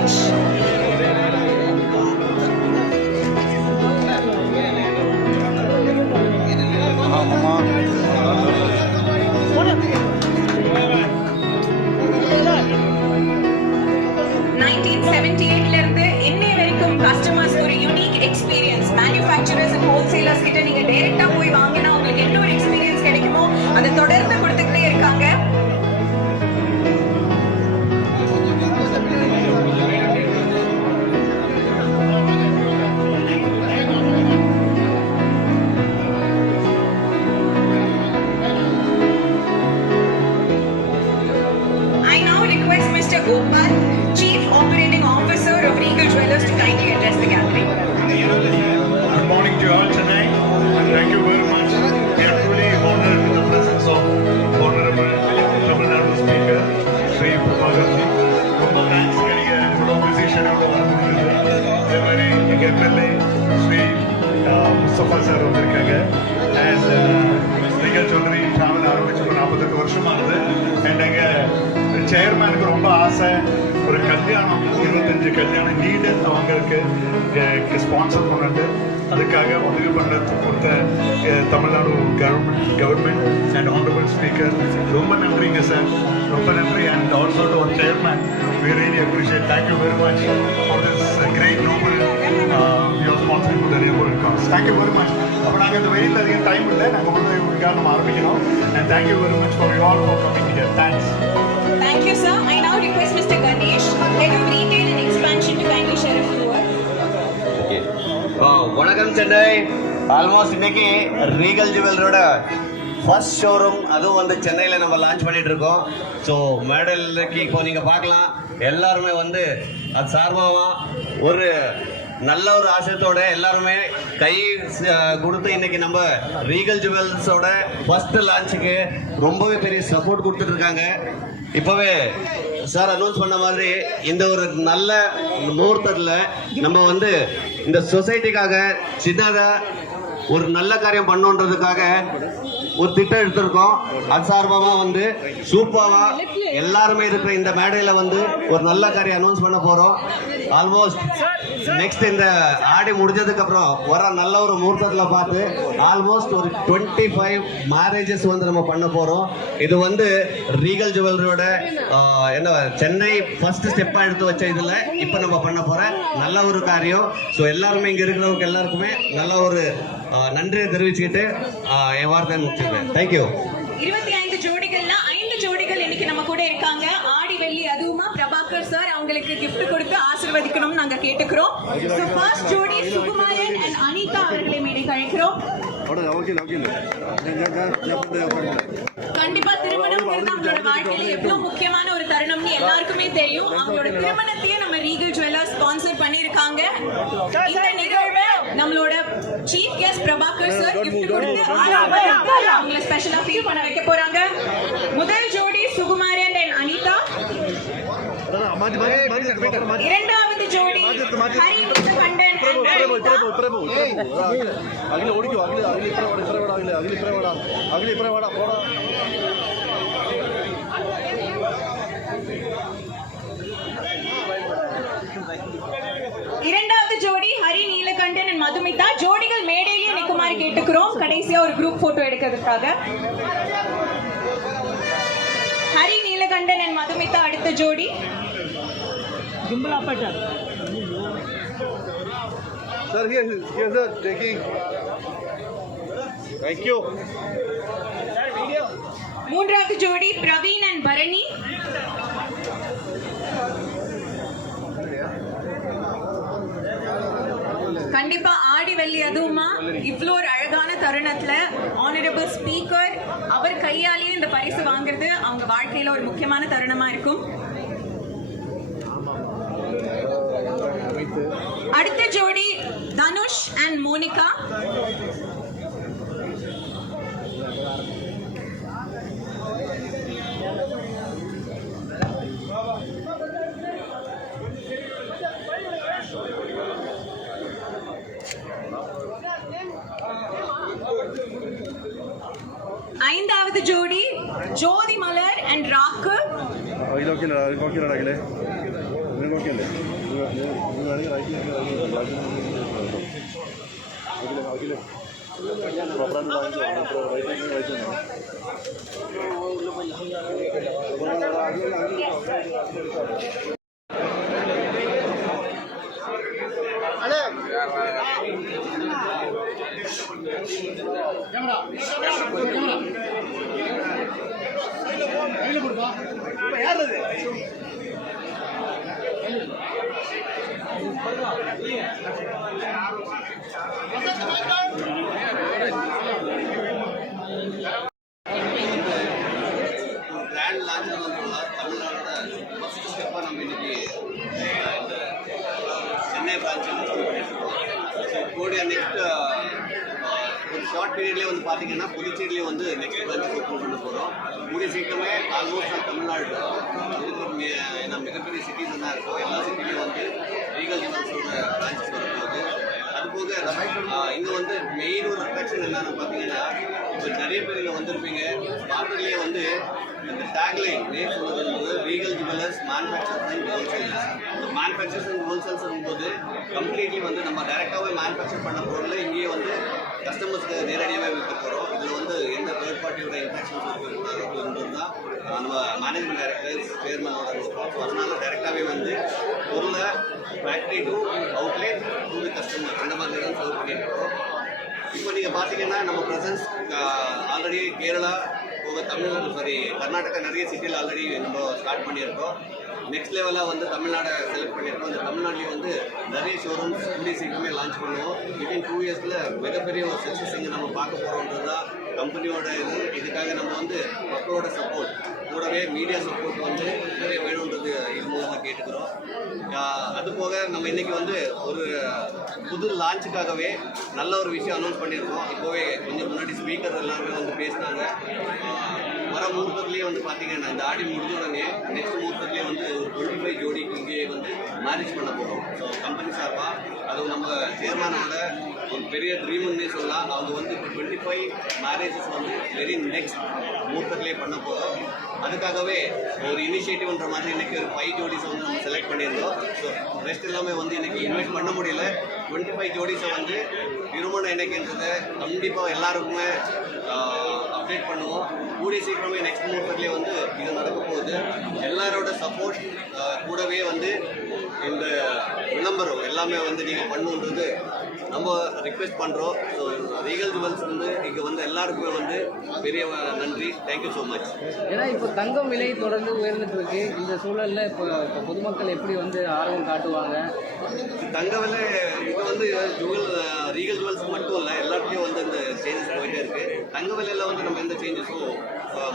bench. Customers for a unique experience. Manufacturers and wholesalers கிட்ட நீங்க டைரக்டா போய் வாங்கினா உங்களுக்கு என்ன ஒரு எக்ஸ்பீரியன்ஸ் கிடைக்குமோ அதை தொடர்ந்து கொடுத்துக்கிட்டே இருக்காங்க. I now request Mr. Gopal, Chief Operating Officer of Regal Jewellers, to kindly address the gathering. Good morning to you all tonight, and thank you very much. We are truly honored with the presence of Honorable Tamil Nadu Speaker, Sri Prabhakarji. ரொம்ப thanks கிடைக்க இவ்வளோ busy ஷெடியூலில் வர முடியுது. அதே மாதிரி எங்கள் MLA Sri Mustafa sir வந்திருக்காங்க. And regal jewellery travel ஆரம்பிச்சு ஒரு 48 வருஷமாகுது. அண்ட் எங்கள் சேர்மேனுக்கு ரொம்ப ஆசை, ஒரு கல்யாணம் 25 கல்யாணம் நீடு அவங்களுக்கு ஸ்பான்சர் பண்ணிட்டு அதுக்காக உதவி பண்ணுறது கொடுத்த Tamil Nadu government and honourable speaker ரொம்ப நன்றிங்க சார், ரொம்ப நன்றி. And also to our chairman, we really appreciate. Thank you very much for this great noble your sponsoring for the neighborhood cause. Thank you very much. அப்போ நாங்கள் இந்த வெயிலில் அதிகம் time இல்லை, நாங்கள் வந்து உங்களுக்காக நம்ம ஆரம்பிக்கணும். And thank you very much for you all for coming here. Thanks. Thank you, sir. I now request Mr. Ganesh, Head of Retail and Expansion, to kindly share a few words. Okay. வணக்கம் Chennai. Almost இன்னைக்கு regal ஜுவல்லரோட first showroom அதுவும் வந்து சென்னையில் நம்ம launch பண்ணிட்டு இருக்கோம். So மேடலுக்கு இப்போ நீங்கள் பார்க்கலாம் எல்லாருமே வந்து அது சார்பாக ஒரு நல்ல ஒரு ஆசையத்தோட எல்லாருமே கை கொடுத்து இன்னைக்கு நம்ம ரீகல் ஜுவல்ஸோட ஃபர்ஸ்ட் லான்ச்சுக்கு ரொம்பவே பெரிய சப்போர்ட் கொடுத்துட்டு இருக்காங்க. இப்போவே சார் அனௌன்ஸ் பண்ண மாதிரி இந்த ஒரு நல்ல முகூர்த்தத்தில் நம்ம வந்து இந்த சொசைட்டிக்காக சின்னதாக ஒரு நல்ல காரியம் பண்ணோன்றதுக்காக ஒரு திட்டம் எடுத்திருக்கோம். அது சார்பாக வந்து சூப்பராக எல்லாருமே இருக்கிற இந்த மேடையில் வந்து ஒரு நல்ல காரியம் அனௌன்ஸ் பண்ண போகிறோம். ஆல்மோஸ்ட் நெக்ஸ்ட் இந்த ஆடி முடிஞ்சதுக்கு அப்புறம் வர நல்ல ஒரு முகூர்த்தத்தில் பார்த்து ஆல்மோஸ்ட் ஒரு 25 மேரேஜஸ் வந்து நம்ம பண்ண போகிறோம். இது வந்து ரீகல் ஜுவல்லரியோட என்ன சென்னை ஃபர்ஸ்ட் ஸ்டெப்பாக எடுத்து வச்ச இதில் இப்போ நம்ம பண்ண போகிற நல்ல ஒரு காரியம். ஸோ எல்லாருமே இங்கே இருக்கிறவங்க எல்லாருக்குமே நல்ல ஒரு நன்றியை தெரிவிச்சுக்கிட்டு என் வார்த்தை முடிச்சுக்கிறேன். தேங்க்யூ. 25 ஜோடிகள்ல 5 ஜோடிகள் இன்னைக்கு நம்ம கூட இருக்காங்க. ஆடி வெள்ளி அதுவுமா பிரபாகர் சார் அவங்களுக்கு gift கொடுத்து ஆசீர்வதிக்கணும்னு நாங்க கேட்டுக்கிறோம். So first ஜோடி சுகுமாரன் and அனிதா அவர்களை மேடைக்கு அழைக்கிறோம். கண்டிப்பா திருமணம்ங்கிறது அவங்களோட வாழ்க்கையில எவ்வளவு முக்கியமான ஒரு தருணம்னு எல்லாருக்குமே தெரியும். அவங்களோட திருமணத்தையே நம்ம ரீகல் ஜுவல்லர்ஸ் ஸ்பான்சர் பண்ணிருக்காங்க. இந்த நிகழ்வை நம்மளோட chief guest Prabhakar sir gift கொடுத்து அவங்களை ஸ்பெஷலா ஃபீல் பண்ண வைக்க போறாங்க. முதல் ஜோடி சுகுமாரன் and அனிதா. இரண்டாவது ஜோடி ஹரி கண்டன் அகில ஓடிக்கோ அகில அகில இப்ரவாடா அகில அகில இப்ரவாடா அகில இப்ரவாடா போடா. இரண்டாவது ஜோடி ஹரி நீலகண்டன் and மதுமிதா. ஜோடிகள் மேடையிலேயே நிக்குமாறு கேட்டுக்கிறோம் கடைசியா ஒரு குரூப் போட்டோ எடுக்கிறதுக்காக. ஹரி நீலகண்டன் and மதுமிதா அடுத்த ஜோடி. Sir, here sir, taking. Thank you. மூன்றாவது ஜோடி பிரவீன் and பரணி. கண்டிப்பா ஆடி வெள்ளி அதுவுமா இவ்வளோ ஒரு அழகான தருணத்துல ஆனரபிள் ஸ்பீக்கர் அவர் கையாலேயே இந்த பரிசு வாங்குறது அவங்க வாழ்க்கையில ஒரு முக்கியமான தருணமா இருக்கும். அடுத்த ஜோடி தனுஷ் and மோனிகா. ஐந்தாவது ஜோடி ஜோதி மலர் and ராக்கு. വേണമെങ്കിൽ റൈറ്റിൽ പ്രോപ്പറായിട്ട് വാങ്ങിച്ചു റൈറ്റിൽ വായിച്ചു கிராண்ட் லான்ச் தமிழ்நாடோட ஃபர்ஸ்ட் ஸ்டெப்பாக நம்ம இன்னைக்கு இந்த சென்னை பிரான்ச் கூடிய நெக்ஸ்ட் ஒரு ஷார்ட் பீரியட்லேயே வந்து பார்த்தீங்கன்னா புதுச்சேரியிலே வந்து நெக்ஸ்ட் பிரான்ச் ஓப்பன் பண்ண போகிறோம். கூடிய சீக்கிரமே ஆல்மோஸ்ட் தமிழ்நாடு ஏன்னா மிகப்பெரிய சிட்டிஸ் தான் இருக்கும். எல்லா சிட்டிலையும் வந்து ரீகல் ஜுவல்ஸோட பிரான்ச்சஸ் வரப்போகுது. அதுபோக இங்கே வந்து மெயின் ஒரு அட்ராக்ஷன் என்னன்னு பார்த்தீங்கன்னா, இப்போ நிறைய பேர் இங்கே வந்திருப்பீங்க. பார்த்ததுலேயே வந்து இந்த டேக்லைன் நேம் சொல்லுறது regal jewellers manufacturers and wholesales. Manufacturers and wholesales போது கம்ப்ளீட்லி வந்து நம்ம டைரெக்டாகவே மேனுஃபேக்சர் பண்ண பொருளை இங்கேயே வந்து கஸ்டமர்ஸ்க்கு நேரடியாகவே விற்க போகிறோம். இதில் வந்து எந்த தேர்ட் பார்ட்டியோட இன்ட்ராக்ஷன்ஸ் இருக்கிறது தான் நம்ம மேனேஜ்மெண்ட் டைரக்டர்ஸ் சேர்மனோட இருக்கும். அதனால டைரெக்டாகவே வந்து பொருளை factory to outlet to the customer அந்த மாதிரி தான் சர்வ் பண்ணிட்டு இருக்கோம். இப்போ நீங்கள் பார்த்தீங்கன்னா நம்ம ப்ரெசன்ஸ் ஆல்ரெடி கேரளா போக தமிழ்நாடு கர்நாடகா நிறைய சிட்டியில் ஆல்ரெடி நம்ம ஸ்டார்ட் பண்ணியிருக்கோம். நெக்ஸ்ட் லெவலாக வந்து தமிழ்நாடை செலக்ட் பண்ணியிருக்கோம். இந்த தமிழ்நாட்டிலே வந்து நிறைய ஷோரூம்ஸ் கூடிய சீக்கிரமே லான்ச் பண்ணுவோம். வித்தின் 2 இயர்ஸில் மிகப்பெரிய ஒரு சக்ஸஸ் இங்கே நம்ம பார்க்க போகிறோன்றது தான் கம்பெனியோட இதுக்காக நம்ம வந்து மக்களோட சப்போர்ட் கூடவே மீடியா சப்போர்ட் வந்து நிறைய வேணுன்றது இது மூலமாக கேட்டுக்கிறோம். அது போக நம்ம இன்றைக்கி வந்து ஒரு புது லான்ச்சுக்காகவே நல்ல ஒரு விஷயம் அனௌன்ஸ் பண்ணியிருக்கோம். இப்போவே கொஞ்சம் முன்னாடி ஸ்பீக்கர் எல்லாருமே வந்து பேசினாங்க. வர முகூர்த்தத்துலேயே வந்து பார்த்தீங்கன்னா இந்த ஆடி முடிஞ்ச உடனே நெக்ஸ்ட் முகூர்த்தத்துலேயே வந்து ஒரு 25 ஜோடிக்கு இங்கேயே வந்து மேரேஜ் பண்ண போகிறோம். ஸோ கம்பெனி சார்பாக அதுவும் நம்ம சேர்மனோட ஒரு பெரிய ட்ரீம்னே சொல்லலாம். அவங்க வந்து இப்போ 25 மேரேஜஸ் வந்து வெரி நெக்ஸ்ட் முகூர்த்தத்துலேயே பண்ண போகிறோம். அதுக்காகவே ஒரு இனிஷியேட்டிவ்ன்ற மாதிரி இன்றைக்கி ஒரு 5 ஜோடிஸை வந்து நம்ம செலக்ட் பண்ணியிருந்தோம். ஸோ ரெஸ்ட் எல்லாமே வந்து இன்றைக்கி இன்வைட் பண்ண முடியல. 25 ஜோடிஸை வந்து திருமணம் என்னைக்குன்றதை கண்டிப்பாக எல்லாருக்குமே அப்டேட் பண்ணுவோம். கூடிய சீக்கிரமே நெக்ஸ்ட் முகூர்த்தத்துலேயே வந்து இது நடக்க போகுது. எல்லாரோட சப்போர்ட் கூடவே வந்து இந்த விளம்பரம் எல்லாமே வந்து நீங்கள் பண்ணுன்றது நம்ம ரிக்வெஸ்ட் பண்ணுறோம். ஸோ ரீகல் ஜுவல்ஸ் வந்து இங்கே வந்து எல்லாருக்குமே வந்து பெரிய நன்றி. Thank you so much. ஏன்னா இப்போ தங்கம் விலை தொடர்ந்து உயர்ந்துட்டு இருக்கு. இந்த சூழலில் இப்போ பொதுமக்கள் எப்படி வந்து ஆர்வம் காட்டுவாங்க? தங்க விலை இது வந்து ரீகல் ஜுவல்ஸ் மட்டும் இல்லை, எல்லாத்தையும் வந்து இந்த சேஞ்சஸ் போயிட்டே இருக்கு. தங்க விலையில் வந்து நம்ம எந்த சேஞ்சஸும்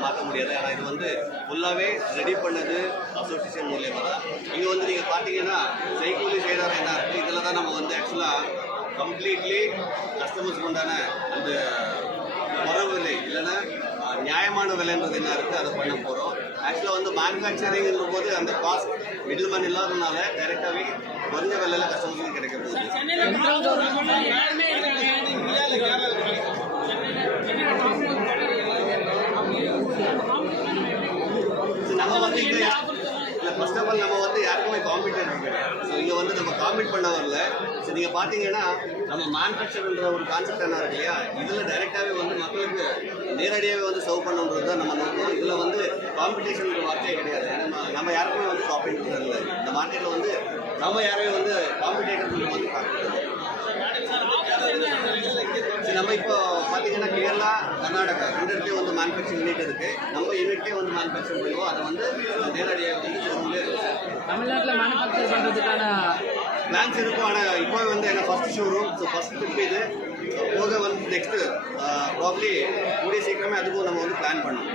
மாற்ற முடியாது. ஆனால் இது வந்து ஃபுல்லாகவே ரெடி பண்ணது அசோசியேஷன் மூலியமாக தான். இங்கே வந்து நீங்கள் பார்த்தீங்கன்னா சைக்கூலி சேதாரம் என்ன இருக்குது, இதில் தான் நம்ம வந்து ஆக்சுவலாக கம்ப்ளீட்லி கஸ்டமர்ஸ்க்கு உண்டான அந்த உறவு விலை இல்லைன்னா நியாயமான விலைன்றது என்ன இருக்குது அதை பண்ண போகிறோம். ஆக்சுவலாக வந்து மேனுஃபேக்சரிங்ன்ற போது அந்த காஸ்ட் மிடில் மேன் இல்லாததுனால டைரெக்டாகவே குறைஞ்ச விலையில் கஸ்டமர்ஸுக்கு கிடைக்க போகுது. நம்ம வந்து இங்கே ஃபர்ஸ்ட் ஆஃப் ஆல் நம்ம வந்து யாருக்குமே காம்பீட்டர் கிடையாது. ஸோ இங்கே வந்து நம்ம காம்பீட் பண்ண வரல. ஸோ நீங்கள் பார்த்தீங்கன்னா நம்ம மேனுஃபேக்சர்ன்ற ஒரு கான்செப்ட் என்ன இருக்கு இல்லையா, இதில் டைரெக்டாகவே வந்து மக்களுக்கு நேரடியாகவே வந்து சர்வ் பண்ணுன்றது தான் நம்ம நோக்கம். இதில் வந்து காம்படிஷன் வார்த்தையே கிடையாது. நம்ம யாருக்குமே வந்து காம்பீட் பண்ணுறதில்ல. இந்த மார்க்கெட்டில் வந்து நம்ம யாரையும் வந்து காம்படிட்டர் வந்து பார்க்குறது. நம்ம இப்போ பார்த்தீங்கன்னா கேரளா கர்நாடகா 2 இடத்துலையும் வந்து மேனுஃபேக்சரிங் யூனிட் இருக்குது. நம்ம யூனிட்லேயே வந்து மேனுஃபேக்சர் பண்ணுவோம். அதை வந்து நேரடியாக வந்து தமிழ்நாட்டில் மேனுஃபேக்சர் பண்ணுறதுக்கான பிளான்ஸ் இருக்கும். ஆனால் இப்போ வந்து என்ன first showroom. So first trip இது போக வந்து நெக்ஸ்ட்டு ப்ராப்ளி கூடிய சீக்கிரமே அதுக்கும் நம்ம வந்து பிளான் பண்ணோம்.